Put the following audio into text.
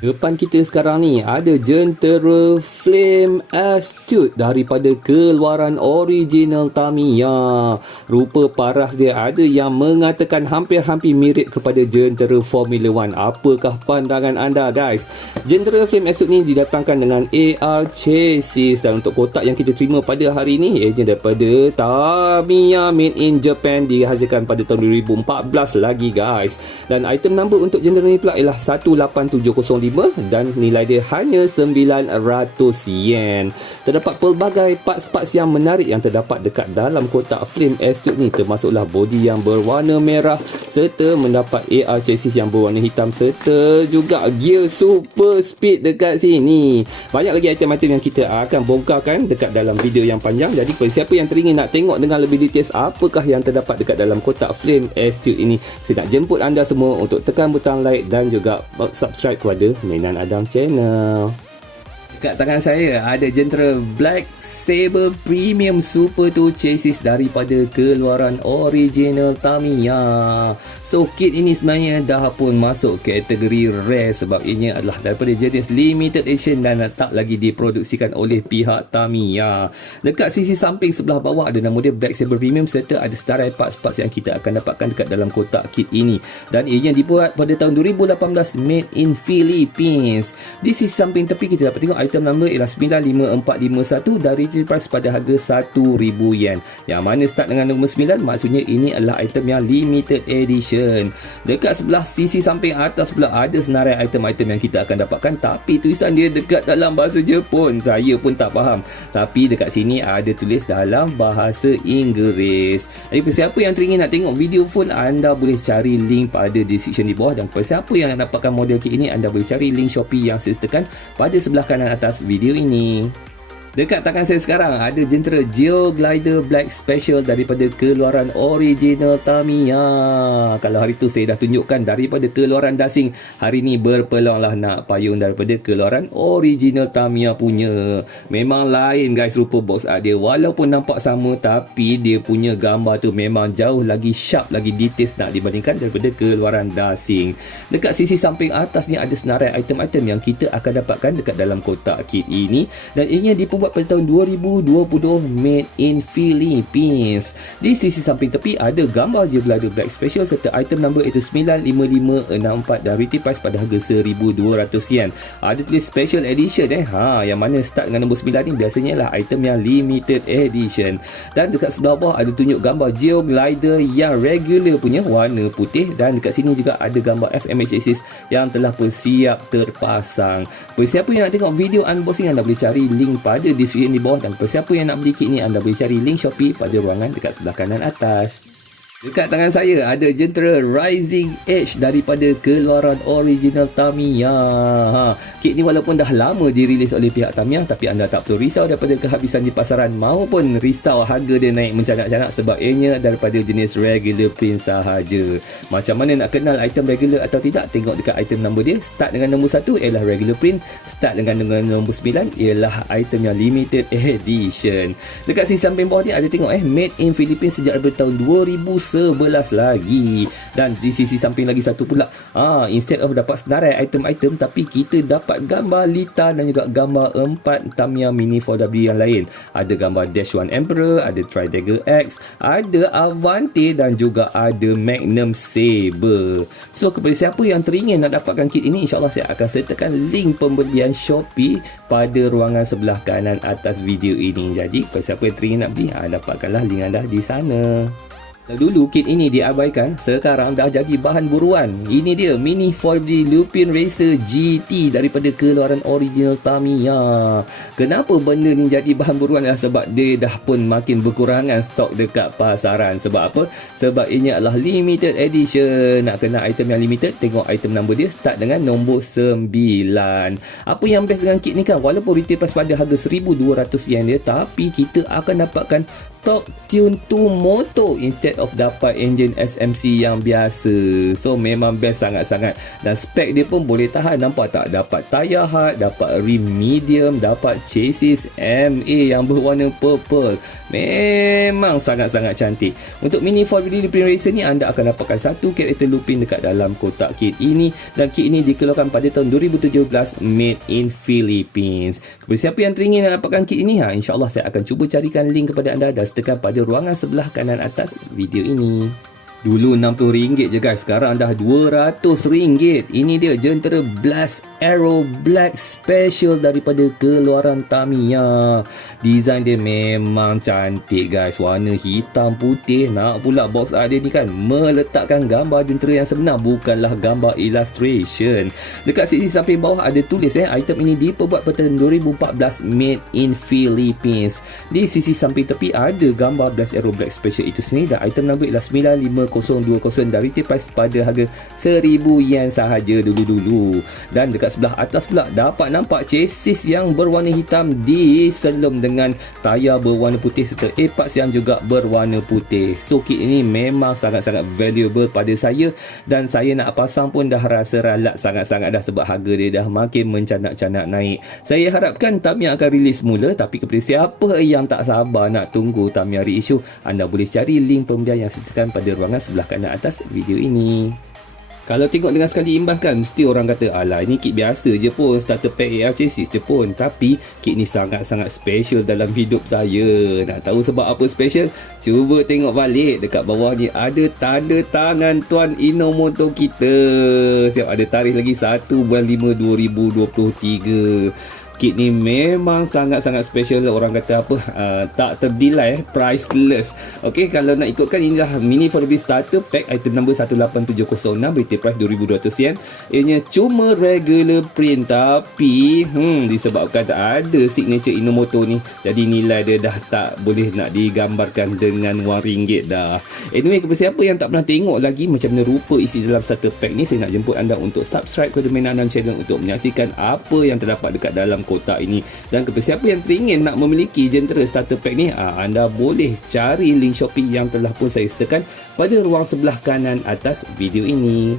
Depan kita sekarang ni ada jentera Flame Astute daripada keluaran original Tamiya. Rupa paras dia ada yang mengatakan hampir-hampir mirip kepada jentera Formula 1. Apakah pandangan anda, guys? Jentera Flame Astute ni didatangkan dengan AR chassis, dan untuk kotak yang kita terima pada hari ni ianya daripada Tamiya, made in Japan, dihasilkan pada tahun 2014 lagi, guys. Dan item number untuk jentera ni pula ialah 18705 dan nilai dia hanya 900 yen. Terdapat pelbagai parts-parts yang menarik yang terdapat dekat dalam kotak Flame Astute ni, termasuklah bodi yang berwarna merah serta mendapat AR chassis yang berwarna hitam serta juga gear super speed dekat sini. Banyak lagi item-item yang kita akan bongkarkan dekat dalam video yang panjang. Jadi kepada siapa yang teringin nak tengok dengan lebih details apakah yang terdapat dekat dalam kotak Flame Astute ini, saya nak jemput anda semua untuk tekan butang like dan juga subscribe kepada Mainan Adam Channel. Dekat tangan saya ada jentera Black Saber Premium Super 2 chassis daripada keluaran original Tamiya. So kit ini sebenarnya dah pun masuk kategori rare sebab ianya adalah daripada jenis limited edition dan tak lagi diproduksikan oleh pihak Tamiya. Dekat sisi samping sebelah bawah ada nama dia Black Saber Premium serta ada sedarai parts-parts yang kita akan dapatkan dekat dalam kotak kit ini, dan ianya dibuat pada tahun 2018, made in Philippines. Di sisi samping tepi kita dapat tengok item number ialah 95451 dari retail price pada harga 1000 yen. Yang mana start dengan nombor 9, maksudnya ini adalah item yang limited edition. Dekat sebelah sisi samping atas pula ada senarai item-item yang kita akan dapatkan, tapi tulisan dia dekat dalam bahasa Jepun. Saya pun tak faham. Tapi dekat sini ada tulis dalam bahasa Inggeris. Jadi siapa yang teringin nak tengok video full, anda boleh cari link pada description di bawah, dan siapa yang nak dapatkan model kit ini, anda boleh cari link Shopee yang saya sertakan pada sebelah kanan atas video ini. Dekat tangan saya sekarang ada jentera Geo Glider Black Special daripada keluaran original Tamiya. Kalau hari tu saya dah tunjukkan daripada keluaran Dasing, hari ni berpeluang lah nak payung daripada keluaran original Tamiya punya. Memang lain, guys, rupa box art dia. Walaupun nampak sama, tapi dia punya gambar tu memang jauh lagi sharp, lagi details nak dibandingkan daripada keluaran Dasing. Dekat sisi samping atas ni ada senarai item-item yang kita akan dapatkan dekat dalam kotak kit ini, dan ianya dibuat pada tahun 2020, made in Philippines. Di sisi samping tepi ada gambar Geo Glider Black Special serta item number itu 95564 dan retail price pada harga 1200 yen. Ada tulis special edition yang mana start dengan nombor 9 ni biasanya lah item yang limited edition. Dan dekat sebelah bawah ada tunjuk gambar Geo Glider yang regular punya warna putih, dan dekat sini juga ada gambar FMH chassis yang telah bersiap terpasang. Siapa yang nak tengok video unboxing, anda boleh cari link pada description di bawah, dan siapa yang nak beli kit ni, anda boleh cari link Shopee pada ruangan dekat sebelah kanan atas. Dekat tangan saya ada jentera Rising Edge daripada keluaran original Tamiya. Kit ni walaupun dah lama dirilis oleh pihak Tamiya, tapi anda tak perlu risau daripada kehabisan di pasaran maupun risau harga dia naik mencanak-canak sebab ianya daripada jenis regular print sahaja. Macam mana nak kenal item regular atau tidak? Tengok dekat item number dia. Start dengan nombor 1 ialah regular print, start dengan nombor 9 ialah item yang limited edition. Dekat sisi samping bawah ni ada tengok made in Philippines sejak daripada tahun 2011 lagi. Dan di sisi samping lagi satu pula, instead of dapat senarai item-item, tapi kita dapat gambar Lita dan juga gambar 4 Tamiya Mini 4W yang lain. Ada gambar Dash 1 Emperor, ada Tri-Dagger X, ada Avante dan juga ada Magnum Saber. So kepada siapa yang teringin nak dapatkan kit ini, insyaAllah saya akan sertakan link pembelian Shopee pada ruangan sebelah kanan atas video ini. Jadi kepada siapa yang teringin nak beli, dapatkanlah link anda di sana. Dulu kit ini diabaikan, sekarang dah jadi bahan buruan. Ini dia Mini 4D Lupin Racer GT daripada keluaran original Tamiya. Kenapa benda ni jadi bahan buruan? Sebab dia dah pun makin berkurangan stok dekat pasaran. Sebab apa? Sebab ini adalah limited edition. Nak kena item yang limited, tengok item number dia start dengan nombor 9. Apa yang best dengan kit ni kan, walaupun retail price pada harga 1200 yen dia, tapi kita akan dapatkan stock tune to motor instead of dapat engine SMC yang biasa. So memang best sangat-sangat, dan spek dia pun boleh tahan. Nampak tak? Dapat tayar hard, dapat rim medium, dapat chassis MA yang berwarna purple. Memang sangat-sangat cantik. Untuk Mini 4WD Looping Racer ni, anda akan dapatkan satu karakter looping dekat dalam kotak kit ini, dan kit ini dikeluarkan pada tahun 2017, made in Philippines. Kepada siapa yang teringin nak dapatkan kit ini, insyaAllah saya akan cuba carikan link kepada anda dan sertakan pada ruangan sebelah kanan atas video ini. Dulu RM60 je guys, sekarang dah RM200. Ini dia Jentera Blast Aero Black Special daripada keluaran Tamiya. Design dia memang cantik guys, warna hitam putih. Nak pula box art dia ni kan meletakkan gambar jentera yang sebenar, bukanlah gambar illustration. Dekat sisi samping bawah ada tulis item ini diperbuat pada tahun 2014, made in Philippines. Di sisi samping tepi ada gambar Blast Aero Black Special itu sendiri, dan item nombor ialah 95020 dari price pada harga RM1000 sahaja dulu-dulu. Dan dekat sebelah atas pula dapat nampak chassis yang berwarna hitam diselum dengan tayar berwarna putih serta apex yang juga berwarna putih. So kit ini memang sangat-sangat valuable pada saya, dan saya nak pasang pun dah rasa ralat sangat-sangat dah, sebab harga dia dah makin mencanak-canak naik. Saya harapkan Tamiya akan rilis semula, tapi kepada siapa yang tak sabar nak tunggu Tamiya reissue, anda boleh cari link pembelian yang sertakan pada ruangan sebelah kanan atas video ini. Kalau tengok dengan sekali imbas kan, mesti orang kata alah ini kit biasa je pun, starter pack AR chassis je pun. Tapi kit ni sangat-sangat special dalam hidup saya. Nak tahu sebab apa special? Cuba tengok balik, dekat bawah ni ada tanda tangan Tuan Inomoto kita. Siap, ada tarikh lagi 1 bulan 5 2023. Kit ni memang sangat-sangat special. Orang kata apa, tak terdilai, priceless. Okey, kalau nak ikutkan, inilah Mini 4WD Starter Pack item number 18706, retail price RM2,200. Ianya cuma regular print, tapi disebabkan tak ada signature Inomoto ni, jadi nilai dia dah tak boleh nak digambarkan dengan RM1 dah. Anyway, kepada siapa yang tak pernah tengok lagi macam mana rupa isi dalam starter pack ni, saya nak jemput anda untuk subscribe kepada Mainan Channel untuk menyaksikan apa yang terdapat dekat dalam kotak ini. Dan kepada siapa yang teringin nak memiliki Jentera starter pack ni, anda boleh cari link Shopee yang telah pun saya sertakan pada ruang sebelah kanan atas video ini.